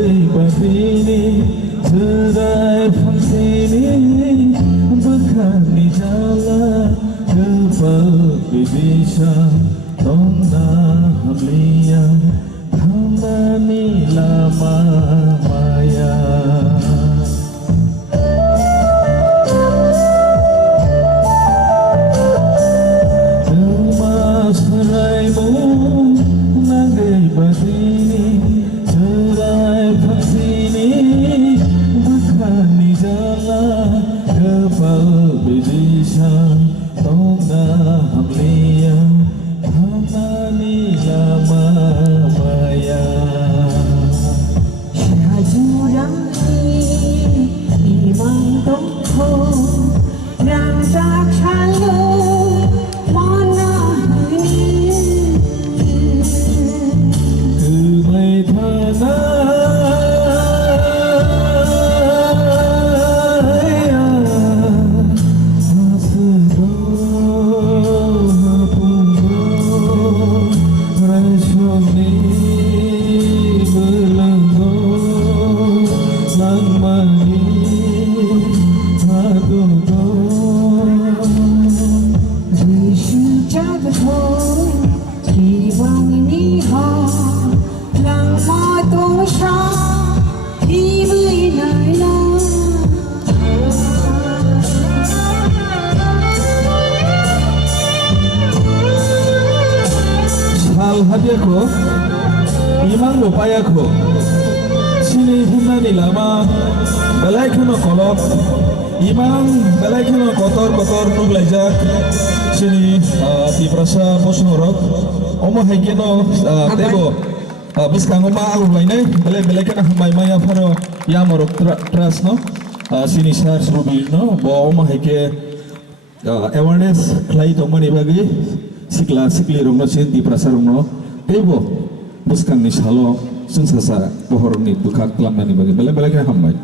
नांगै बादिनि जेराय फांसेनि बोखारनि जाला गोपाल बिदिसा दंना हाब्लिया थांनानै लामा माया Hadiahku, imang lupayaku. Sini himani lama, balai kuno kolok. Imang balai kuno kotor nuglajak. Sini di prasa musnorok. Omo hekino tebo. Biskang oma aku lainnya. Balai kena hamai maya faro ya morok tras no. Sini sar rubil no. Bawa omo heke awareness klai tomani bagi. Sikli rongno sin di prasa rongno. Tebo buskan ni salo sun sasa pohor ni buka kelam ni bagi bela-bela kena hambai.